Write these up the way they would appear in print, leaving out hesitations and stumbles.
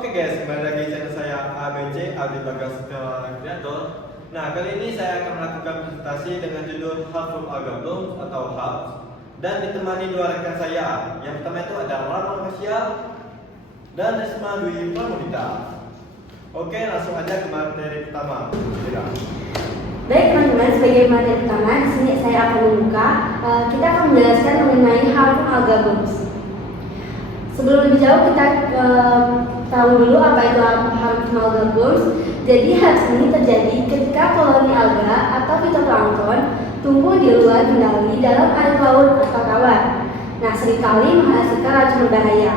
Oke guys, kembali lagi channel saya ABC Aldi Bagas Kreator. Nah, kali ini saya akan melakukan presentasi dengan judul Half from Alga Blooms atau HABS, dan ditemani dua rekan saya. Yang pertama itu ada Rano Masya dan Resma Dwi Pramudita. Oke, langsung aja ke materi pertama. Silakan. Baik teman-teman, sebagai materi pertama di sini saya akan membuka. Kita akan menjelaskan mengenai Half from Alga Blooms. Sebelum lebih jauh kita tahu dulu apa itu Half from Alga Blooms. Jadi HABS ini terjadi ketika koloni alga atau fitoplankton tumbuh di luar kendali dalam air laut atau tawar. Nah, seringkali menghasilkan racun berbahaya.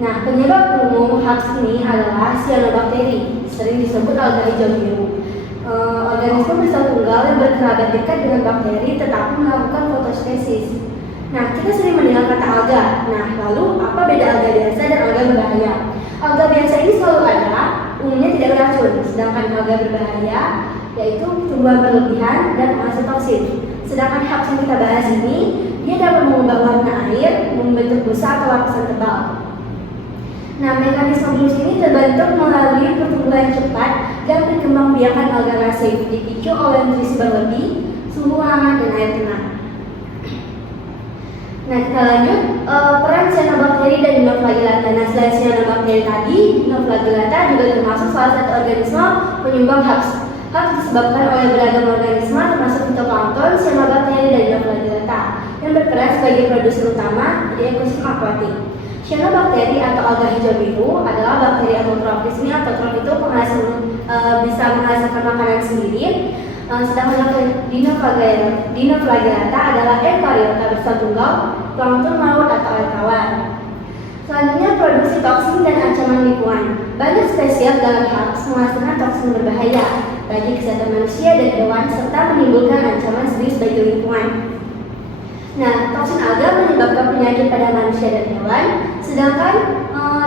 Nah, penyebab umum HABS ini adalah cyanobacteria, sering disebut alga hijau biru. Organisme besar tunggal yang berkerabat dekat dengan bakteri tetapi melakukan fotosintesis. Nah, kita sering mendengar kata alga. Nah, lalu apa beda alga biasa dan alga berbahaya? Alga biasa ini selalu ada, umumnya tidak beracun, sedangkan alga berbahaya yaitu tumbuhan berlebihan dan menghasilkan toksin. Sedangkan HABS yang kita bahas ini, dia dapat mengubah warna air, membentuk busa atau lapisan tebal. Nah, mekanisme blooms ini terbentuk melalui pertumbuhan cepat dan perkembangbiakan alga rasif, dipicu oleh nutrisi berlebih, suhu hangat, dan air tenang. Nah, kita lanjut peran cyanobacteria dan dinoflagellata. Nah, selain cyanobacteria tadi, dinoflagellata juga termasuk salah satu organisme penyumbang HABS. HABS disebabkan oleh beragam organisme termasuk fitoplankton, cyanobacteria dan dinoflagellata yang berperan sebagai produser utama di ekosistem akuatik. Cyanobacteria atau alga hijau biru adalah bakteri autotrofis. Ini autotrof itu penghasil bisa menghasilkan makanan sendiri. Sedangkan dinoflagellata adalah eukaryota besar tunggal, plankton laut atau air tawar. Selanjutnya, produksi toksin dan ancaman lingkungan. Banyak spesies dalam HABS menghasilkan toksin berbahaya bagi kesehatan manusia dan hewan serta menimbulkan ancaman serius bagi lingkungan. Nah, toksin alga menyebabkan penyakit pada manusia dan hewan, sedangkan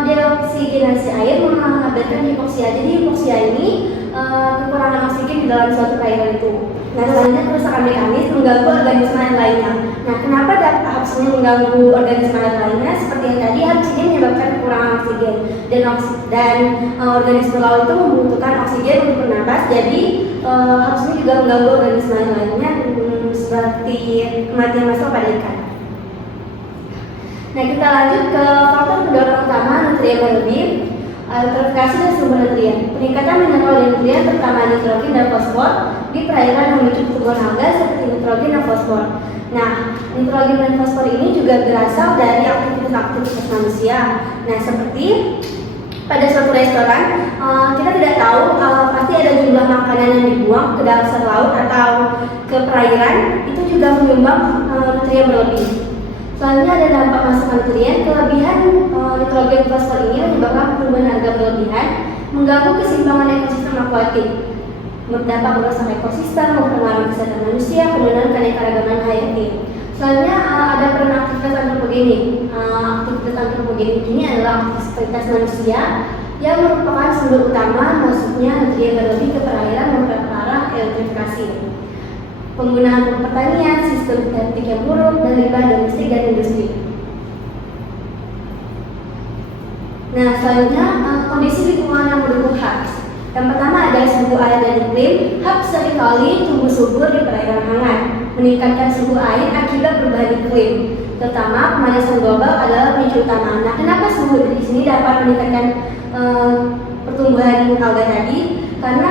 deoksigenasi air mengakibatkan hipoksia. Jadi hipoksia ini kekurangan oksigen di dalam suatu cairan itu. Nah, selanjutnya kerusakan mekanis mengganggu organisme lainnya. Nah, kenapa HABS ini mengganggu organisme lainnya? Seperti yang tadi, HABS ini menyebabkan kekurangan oksigen dan organisme laut itu membutuhkan oksigen untuk bernapas. Jadi HABS ini juga mengganggu organisme lainnya seperti kematian massal pada ikan. Nah, kita lanjut ke faktor pendorong utama nutrien berlebih. Eutrofikasi dan sumber nutrien. Peningkatan mineral dan nutrien terutama nitrogen dan fosfor di perairan memicu pertumbuhan alga seperti nitrogen dan fosfor. Nah, nitrogen dan fosfor ini juga berasal dari aktivitas manusia. Nah, seperti pada suatu restoran, kita tidak tahu pasti ada jumlah makanan yang dibuang ke dasar laut atau ke perairan, itu juga menyumbang nutrien berlebih. Selanjutnya ada dampak masukan nutrien. Kelebihan nitrogen fosfor ini menyebabkan pertumbuhan alga berlebihan, mengganggu keseimbangan ekosistem akuatik, berdampak merusak ekosistem, mempengaruhi kesehatan manusia, penurunan keanekaragaman hayati. Selanjutnya ada peran aktivitas antropogenik. Aktivitas antropogenik ini adalah aktivitas manusia yang merupakan sumber utama masuknya nutrien berlebih ke perairan memperparah eutrofikasi. Penggunaan pertanian, sistem teknik yang buruk, dan limbah domestik dan industri. Nah, selanjutnya kondisi lingkungan yang mendukung HABS. Yang pertama ada suhu air dan iklim. HABS seringkali tumbuh subur di perairan hangat, meningkatkan suhu air akibat perubahan iklim. Terutama pemanasan global adalah pemicu utama. Nah, kenapa suhu di sini dapat meningkatkan pertumbuhan alga tadi? Karena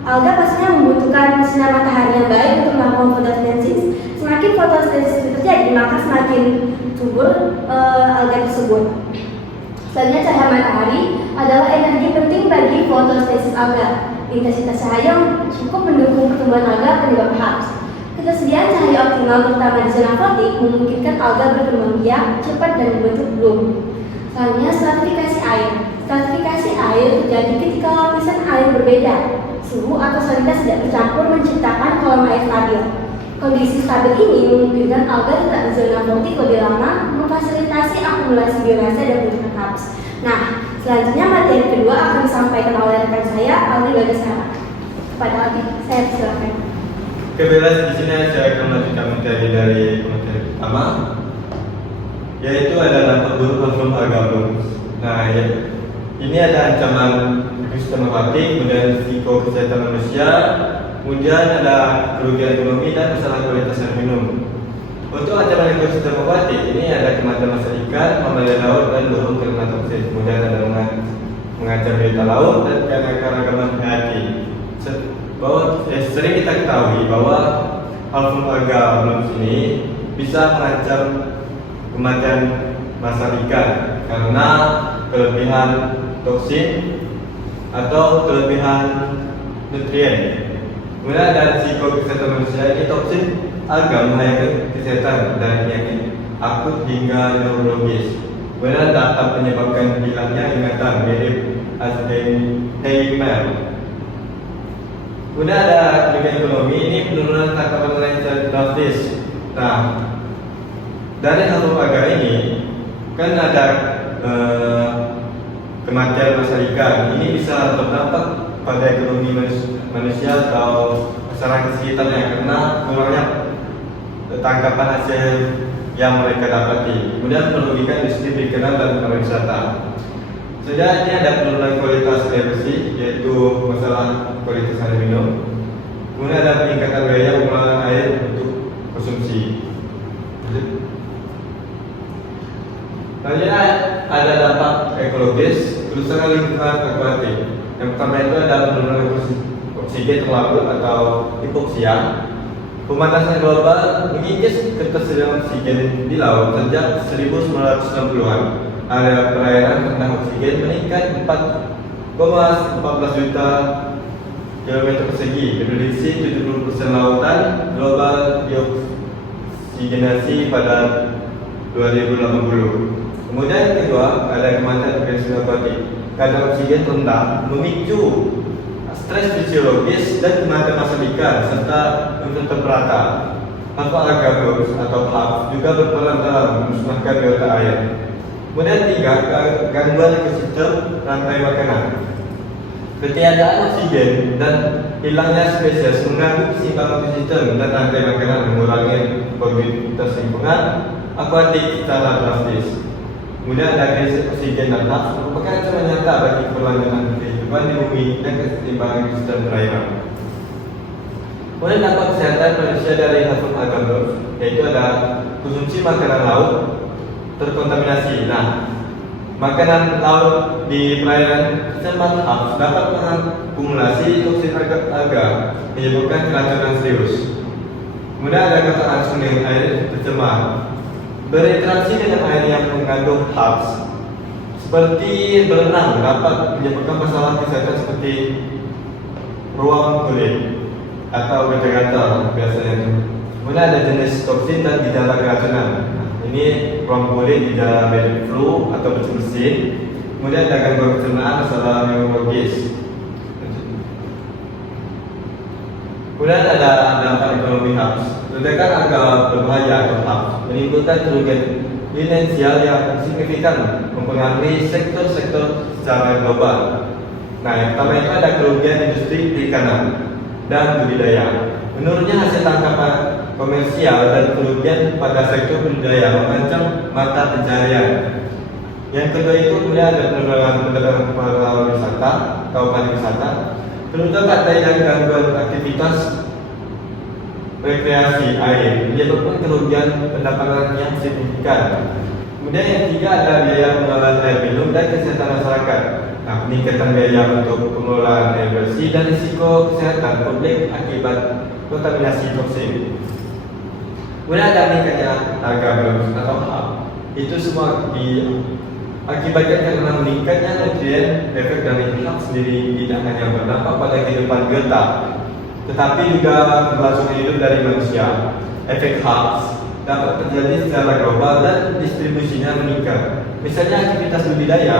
alga pastinya membutuhkan sinar matahari yang baik untuk melakukan fotosintesis. Semakin fotosintesis terjadi, maka semakin subur alga tersebut. Selanjutnya, cahaya matahari adalah energi penting bagi fotosintesis alga. Intensitas cahaya yang cukup mendukung pertumbuhan alga penyebab HABS. Ketersediaan cahaya optimal terutama di zona tropik memungkinkan alga berkembang biak cepat dan membentuk bloom. Selanjutnya, stratifikasi air. Stratifikasi air terjadi ketika lapisan air berbeda. Suhu atau salinitas tidak bercampur menciptakan kolam air stabil. Kondisi stabil ini memungkinkan alga tetap di zona tropik lebih lama, memfasilitasi akumulasi biomasa dan pembentukan HABS. Nah, selanjutnya materi kedua akan disampaikan oleh rekan saya, Aldi Bagas. Kepada Aldi, saya silakan. Oke, beres di sini saya akan melanjutkan materi dari materi pertama, yaitu ada dampak buruk Half from Alga Blooms. Nah, ya, ini ada ancaman ekosistem aquatik, kemudian risiko kesehatan manusia, kemudian ada kerugian ekonomi dan masalah kualitas air minum. Untuk ancaman ekosistem aquatik ini ada kematian masa ikan, mamalia laut dan burung ternak toksin. Kemudian ada mengancam biota laut dan keanekaragaman hayati. Sering kita ketahui bahwa alfum alga blooms ini bisa mengancam kematian masa ikan karena kelebihan toksin atau kelebihan nutrien. Kemudian ada risiko kesehatan manusia. Ini toksin alga membahayakan kesehatan dan penyakit akut hingga neurologis. Kemudian dapat menyebabkan hilangnya ingatan mirip Alzheimer. Kemudian ada kerugian ekonomi. Ini penurunan tangkapan nelayan secara drastis. Nah, dari alfum alga ini kan ada kematian masa ikan. Ini bisa berdampak pada ekonomi manusia atau masyarakat sekitarnya karena kurangnya tangkapan hasil yang mereka dapati. Kemudian merugikan industri perikanan dan pariwisata. Sejauh ini ada penurunan kualitas air bersih, yaitu masalah kualitas air minum. Kemudian ada peningkatan biaya pengolahan air untuk konsumsi. Selanjutnya ada dampak ekologis, kerusakan lingkungan akuatik. Yang pertama itu ada penurunan oksigen terlarut atau hipoksia. Pemanasan global mengikis ketersediaan oksigen di laut sejak 1960-an. Area perairan rendah oksigen meningkat 4,14 juta kilometer persegi, prediksi 70% lautan global dioksigenasi pada 2080. Kemudian yang kedua ada kematian organisme akuatik. Kadar oksigen rendah memicu stres fisiologis dan kematian massa ikan serta invertebrata. Alfa alga blooms atau HABs juga berperan dalam memusnahkan biota air. Kemudian tiga, gangguan ekosistem rantai makanan. Ketiadaan oksigen dan hilangnya spesies mengganggu keseimbangan ekosistem dan rantai makanan, mengurangi produktivitas lingkungan akuatik secara drastis. Kemudian ada krisis oksigen dan HABs merupakan ancaman nyata bagi keberlanjutan kehidupan di bumi dan keseimbangan ekosistem perairan. Kemudian dampak kesehatan manusia dari alfum alga blooms, yaitu ada konsumsi makanan laut terkontaminasi. Nah, makanan laut di perairan sempat HABs dapat mengakumulasi toksin alga menyebabkan keracunan serius. Kemudian ada kata langsung dengan air tercemar. Berinteraksi dengan air yang mengandung HABs seperti berenang dapat menyebabkan masalah kesehatan seperti ruam kulit atau gatal-gatal biasanya. Kemudian ada jenis toksin dan gejala keracunan. Ini ruam kulit, gejala badan flu atau bersin. Kemudian ada gangguan pencernaan, masalah neurologis. Kemudian ada dampak ekonomi HABs. Ledakan agak berbahaya atau HABs menimbulkan kerugian finansial yang signifikan mempengaruhi sektor-sektor secara global. Nah, yang pertama itu ada kerugian industri perikanan dan budidaya. Menurutnya hasil tangkapan komersial dan kerugian pada sektor budidaya mengancam mata pencaharian. Yang kedua itu kemudian ada penurunan pendapatan pariwisata atau pariwisata, terutama adanya gangguan aktivitas rekreasi air menyebabkan kerugian pendapatan yang signifikan. Kemudian yang ketiga ada biaya pengelolaan air minum dan kesehatan masyarakat. Nah, peningkatan biaya untuk pengelolaan air bersih dan risiko kesehatan publik akibat kontaminasi toksin. Kemudian ada meningkatnya harga blooms atau HAB. Itu semua diakibatkan karena meningkatnya nutrien. Efek dari HAB sendiri tidak hanya berdampak pada kehidupan biota, tetapi juga keberlangsungan hidup dari manusia. Efek HABs dapat terjadi secara global dan distribusinya meningkat. Misalnya aktivitas budidaya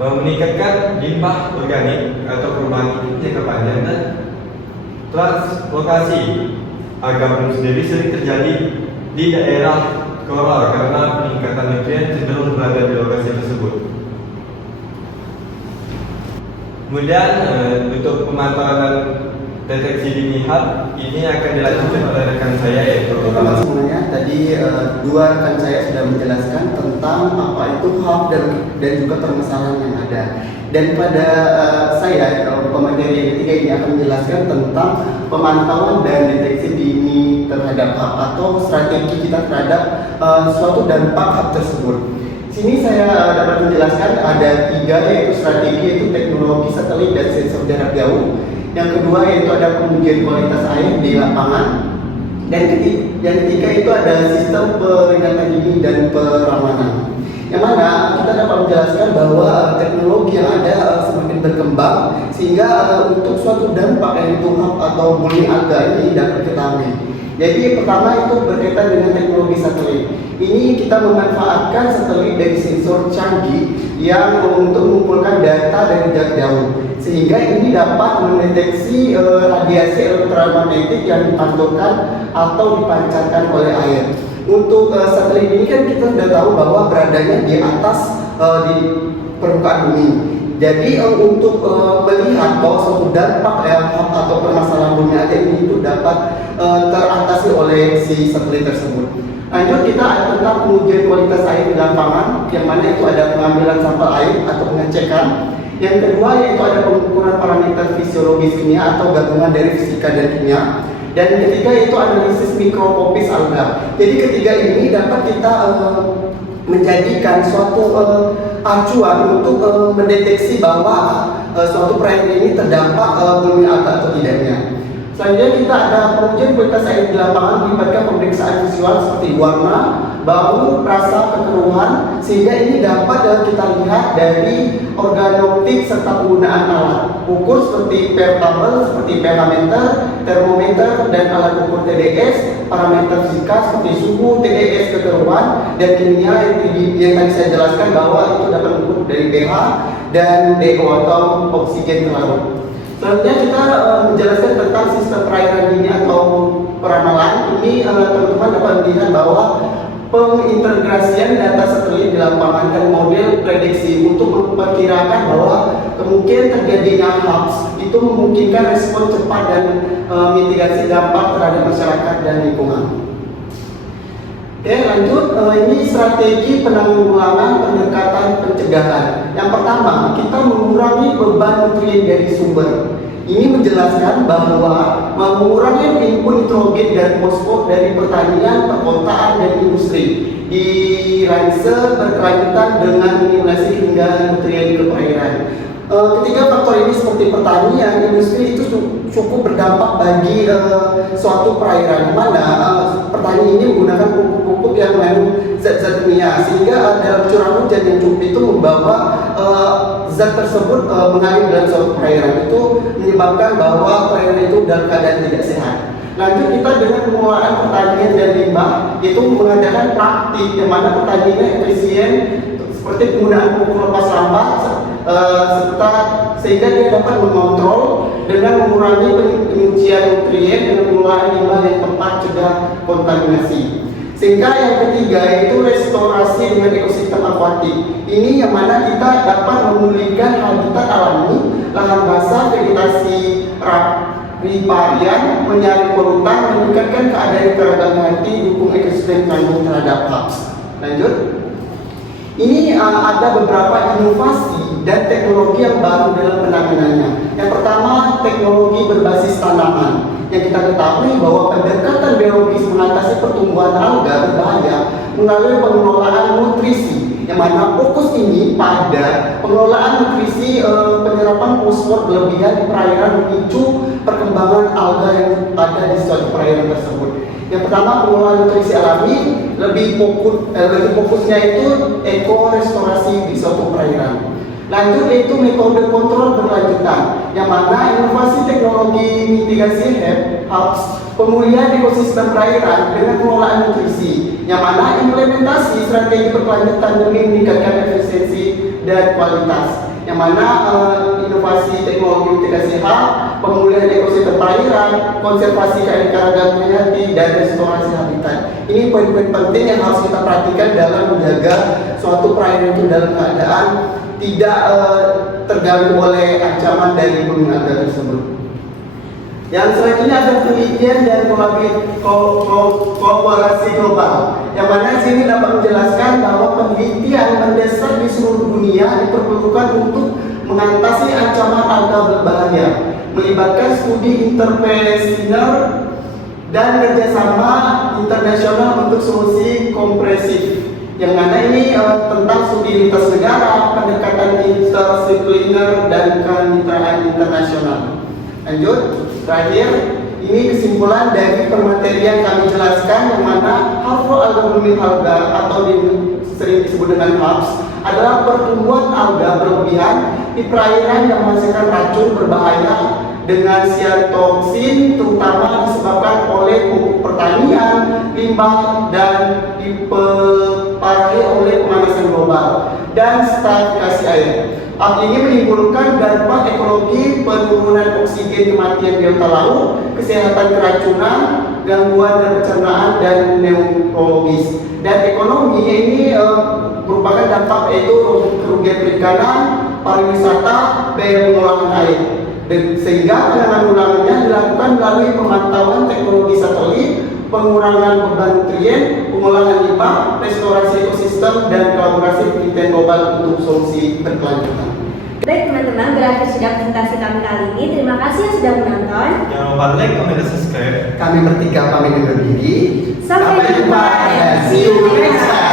meningkatkan limbah organik atau perubahan iklim jangka panjang, dan translokasi alga blooms sendiri sering terjadi di daerah koral karena peningkatan nutrien cenderung berada di lokasi tersebut. Kemudian untuk pemantauan dan deteksi dini HAB, ini akan dilanjutkan oleh rekan saya yaitu Selamat semuanya. Tadi dua rekan saya sudah menjelaskan tentang apa itu HAP dan juga permasalahan yang ada. Dan pada saya pemateri yang ketiga ini akan menjelaskan tentang pemantauan dan deteksi dini terhadap HAP atau strategi kita terhadap suatu dampak HAP tersebut. Sini saya dapat menjelaskan ada tiga, yaitu strategi, yaitu teknologi satelit dan sensor jarak jauh. Yang kedua yaitu ada pengujian kualitas air di lapangan. Dan ketiga itu ada sistem peringatan dini dan peramanan. Yang mana kita dapat menjelaskan bahwa teknologi yang ada semakin berkembang sehingga untuk suatu dampak yaitu HAP atau bullying alga ini dapat diketahui. Jadi pertama itu berkaitan dengan teknologi satelit. Ini kita memanfaatkan satelit dari sensor canggih yang untuk mengumpulkan data dari jarak jauh, sehingga ini dapat mendeteksi radiasi elektromagnetik yang dipantulkan atau dipancarkan oleh air. Untuk satelit ini kan kita sudah tahu bahwa beradanya di atas di permukaan bumi. Jadi untuk melihat bahwa suatu dampak atau permasalahan bumi aja ini itu dapat teratasi oleh si satelit tersebut. Lanjut kita ada tentang pengujian kualitas air di lapangan, yang mana itu ada pengambilan sampel air atau pengecekan. Yang kedua yaitu ada pengukuran parameter fisiologis kimia atau gabungan dari fisika dan kimia. Dan ketiga yaitu analisis mikrokopis alga. Jadi ketiga ini dapat kita menjadikan suatu acuan untuk mendeteksi bahwa suatu perairan ini terdampak bullying alga atau tidaknya. Selanjutnya kita ada pengujian kualitas air di lapangan melibatkan pemeriksaan visual seperti warna, bau, rasa, kekeruhan, sehingga ini dapat kita lihat dari organoptik serta penggunaan alat ukur seperti pertable, seperti pH meter, termometer, dan alat ukur TDS, parameter fisika seperti suhu, TDS, kekeruhan, dan kimia yang tadi saya jelaskan bahwa itu dapat diukur dari pH dan DO atau oksigen terlarut. Selanjutnya kita menjelaskan tentang sistem perairan dini atau peramalan. Ini teman-teman dapat melihat bahwa pengintegrasian data satelit di lapangan dan model prediksi untuk memperkirakan bahwa kemungkinan terjadinya HAPS itu memungkinkan respon cepat dan mitigasi dampak terhadap masyarakat dan lingkungan. Oke, lanjut. Ini strategi penanggulangan pendekatan pencegahan. Yang pertama, kita mengurangi beban nutrien dari sumber. Ini menjelaskan bahwa mengurangi input nitrogen dan fosfor dari pertanian, perkotaan, dan industri dirancang berkelanjutan dengan minimalisasi hingga nutrien ke perairan. Ketiga faktor ini seperti pertanian, industri itu cukup berdampak bagi suatu perairan, mana pertanian ini menggunakan pupuk-pupuk yang mengandung zat-zat kimia, sehingga dalam curah hujan yang cukup itu membawa zat tersebut mengalir dalam suatu perairan, itu menyebabkan bahwa perairan itu dalam keadaan tidak sehat. Lanjut kita dengan pengelolaan pertanian dan limbah, itu mengadakan praktik yang mana pertanian efisien seperti penggunaan pupuk lepas lambat serta sehingga dia dapat mengontrol dengan mengurangi penyucian nutrien dan pengelolaan limbah yang tepat cegah kontaminasi. Sehingga yang ketiga yaitu restorasi dengan ekosistem akuatik. Ini yang mana kita dapat memulihkan habitat alami, lahan basah, vegetasi riparian, menyaring polutan, meningkatkan keadaan keragaman hayati, dukung ekosistem tanggung terhadap HAPS. Lanjut. Ini ada beberapa inovasi dan teknologi yang baru dalam penanganannya. Yang pertama, teknologi berbasis tanaman. Yang kita ketahui bahwa pendekatan biologis mengatasi pertumbuhan alga berbahaya melalui pengelolaan nutrisi, yang mana fokus ini pada pengelolaan nutrisi penyerapan fosfor berlebihan di perairan memicu perkembangan alga yang ada di suatu perairan tersebut. Yang pertama, pengelolaan nutrisi alami, lebih fokusnya itu ekorestorasi di suatu perairan. Lanjut yaitu metode kontrol berlanjutan, yang mana inovasi teknologi mitigasi HAPS, pemulihan ekosistem perairan dengan pengelolaan nutrisi, yang mana implementasi strategi berkelanjutan demi meningkatkan efisiensi dan kualitas, yang mana inovasi teknologi mitigasi HAPS, pemulihan ekosistem perairan, konservasi keanekaragaman hayati, dan restorasi habitat. Ini poin-poin penting yang harus kita perhatikan dalam menjaga suatu perairan itu dalam keadaan tidak terganggu oleh ancaman dari bullying alga tersebut. Yang selanjutnya ada penelitian dan kolaborasi global. Yang mana sini dapat menjelaskan bahwa penelitian mendesak di seluruh dunia diperlukan untuk mengatasi ancaman alga berbahaya, melibatkan studi interdisipliner dan kerjasama internasional untuk solusi kompresif. Yang mana ini tentang studi lintas negara, pendekatan interdisipliner dan kemitraan internasional. Lanjut, terakhir, ini kesimpulan dari pemateri yang kami jelaskan, yang mana Hafroalga alga atau sering disebut dengan HABS adalah pertumbuhan alga berlebihan di perairan yang menghasilkan racun berbahaya dengan siantoksin, terutama disebabkan oleh pupuk pertanian, limbah, dan dipengaruhi oleh pemanasan global dan stabilisasi air. Hal ini menimbulkan dampak ekologi, penurunan oksigen, kematian biota laut, kesehatan keracunan, gangguan dan pencernaan, dan neurologis. Dan ekonomi ini merupakan dampak yaitu kerugian perikanan, pariwisata, biaya pengolahan air. Dan sehingga penanggulangannya dilakukan melalui pemantauan teknologi satelit, pengurangan beban nutrien, pengolahan limbah, restorasi ekosistem, dan kolaborasi penelitian global untuk solusi berkelanjutan. Baik teman-teman, berakhir sudah presentasi kami kali ini. Terima kasih yang sudah menonton. Jangan lupa like, comment, dan subscribe. Kami bertiga pamit undur diri. Sampai jumpa dan see you next time.